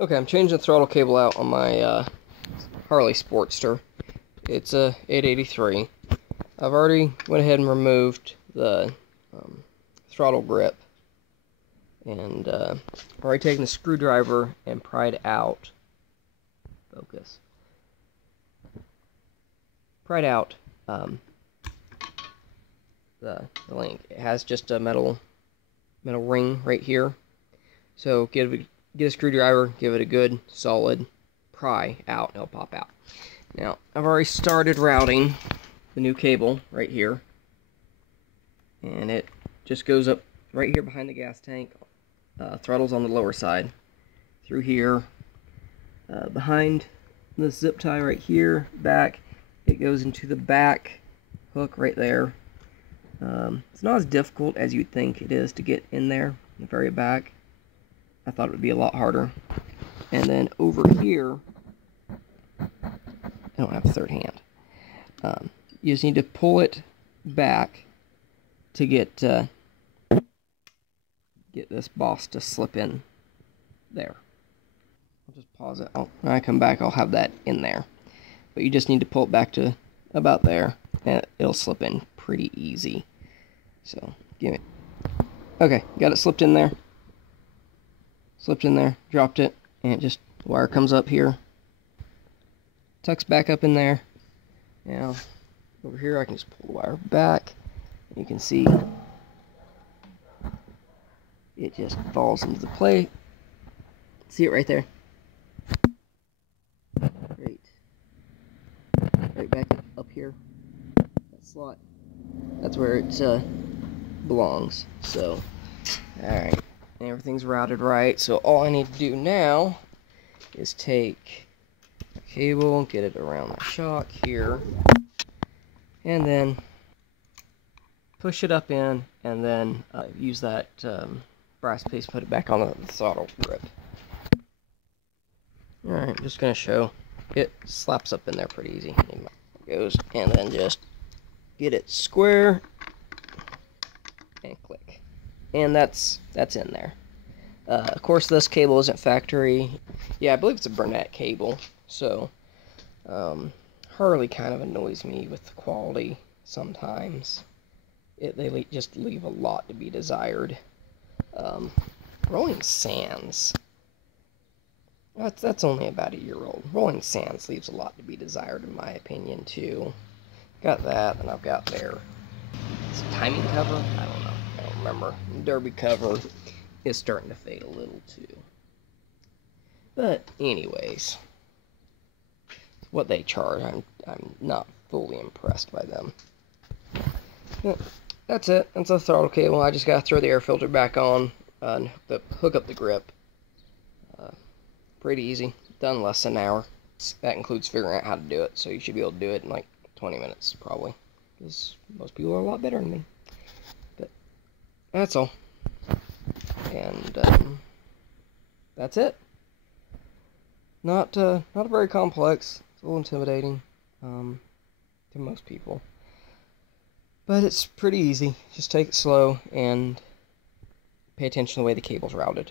Okay, I'm changing the throttle cable out on my Harley Sportster. It's a 883. I've already went ahead and removed the throttle grip, and I've already taken the screwdriver and pried out. Focus. Pried out the link. It has just a metal ring right here. So get a screwdriver, give it a good solid pry out, and it'll pop out. Now, I've already started routing the new cable right here, and it just goes up right here behind the gas tank. Throttle's on the lower side. Through here, behind the zip tie right here, back, it goes into the back hook right there. It's not as difficult as you'd think it is to get in there, in the very back. I thought it would be a lot harder. And then over here, I don't have a third hand. You just need to pull it back to get this boss to slip in there. I'll just pause it. When I come back, I'll have that in there. But you just need to pull it back to about there, and it'll slip in pretty easy. So, give it. Okay, got it slipped in there. Slipped in there, dropped it, and it just, the wire comes up here, tucks back up in there. Now, over here I can just pull the wire back. You can see it just falls into the plate. See it right there? Right back up here. That slot. That's where it belongs. So, alright. Everything's routed right, so all I need to do now is take the cable, get it around my shock here, and then push it up in, and then use that brass piece, put it back on the throttle grip. Alright, I'm just going to show it slaps up in there pretty easy. It goes, and then just get it square and click. And that's in there. Of course, this cable isn't factory. Yeah, I believe it's a Burnett cable. So, Harley kind of annoys me with the quality sometimes. They just leave a lot to be desired. Rolling Sands. That's only about a year old. Rolling Sands leaves a lot to be desired, in my opinion, too. Got that, and I've got their timing cover. I don't know. I don't remember. Derby cover is starting to fade a little too. But anyways, what they charge, I'm not fully impressed by them. But that's it. That's the throttle cable. I just gotta throw the air filter back on and hook up the grip. Pretty easy. Done less than an hour. That includes figuring out how to do it. So you should be able to do it in like 20 minutes probably, because most people are a lot better than me. But that's all. And that's it. Not very complex. It's a little intimidating to most people, but it's pretty easy. Just take it slow and pay attention to the way the cable's routed.